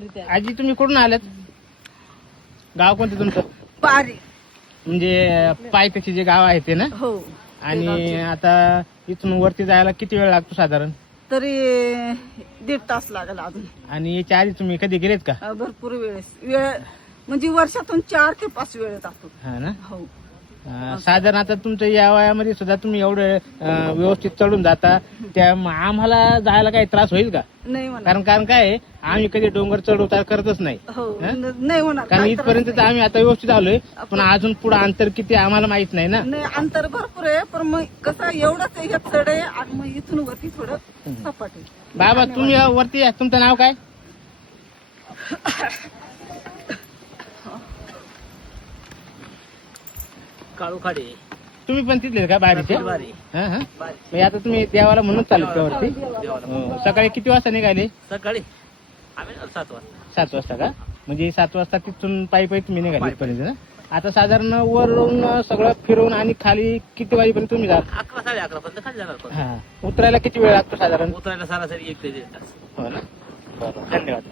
आजी तुम्ही कुठून आलात? गाव कोणतं तुमचं? पारी. म्हणजे पायथ्याचे जे गाव आहे ते ना? हो. आणि आता इथून वरती जायला किती वेळ लागतो साधारण? तरी 1.5 तास लागेल अजून. आणि याच्या आधी तुम्ही कधी गेलेत का? भरपूर वेळ म्हणजे वर्षातून 4 ते 5 वेळ जातो. हा ना. हो. साधारण आता तुमच्या या वयामध्ये सुद्धा तुम्ही एवढं व्यवस्थित चढून जाता, त्या आम्हाला जायला काही त्रास होईल का? नाही होणार. कारण काय आहे, आम्ही कधी डोंगर चढ उतार करतच नाही. हो. हं? नाही होणार. कारण काही इथपर्यंत त्रास तर आम्ही आता व्यवस्थित आलोय, पण अजून पुढे अंतर किती आम्हाला माहित नाही ना. नाही. अंतर भरपूर आहे, पण मग कसं एवढंच हे चढ आहे आणि मग इथून वरती थोडं सपाट आहे. बाबा तुम्ही वरती या, तुमचं नाव काय? काळूखाडे. तुम्ही पण तिथले का बारीचे? बारी. हा हा. म्हणजे आता तुम्ही देवाला म्हणून चालत का वरती? हो. सकाळी किती वाजता निघाले? सकाळी आम्ही 7 वाजता. 7 वाजता का? म्हणजे 7 वाजता तिथून पायी पायी तुम्ही निघाले इथपर्यंत ना? आता साधारण वरून सगळं फिरून आणि खाली किती वाजेपर्यंत तुम्ही जाल? 11 साडे 11 पर्यंत खाली जाणार पण. हा. उतरायला किती वेळ लागतो साधारण? उतरायला सरासरी 1 ते 1.5 तास. हो ना. बरं, धन्यवाद.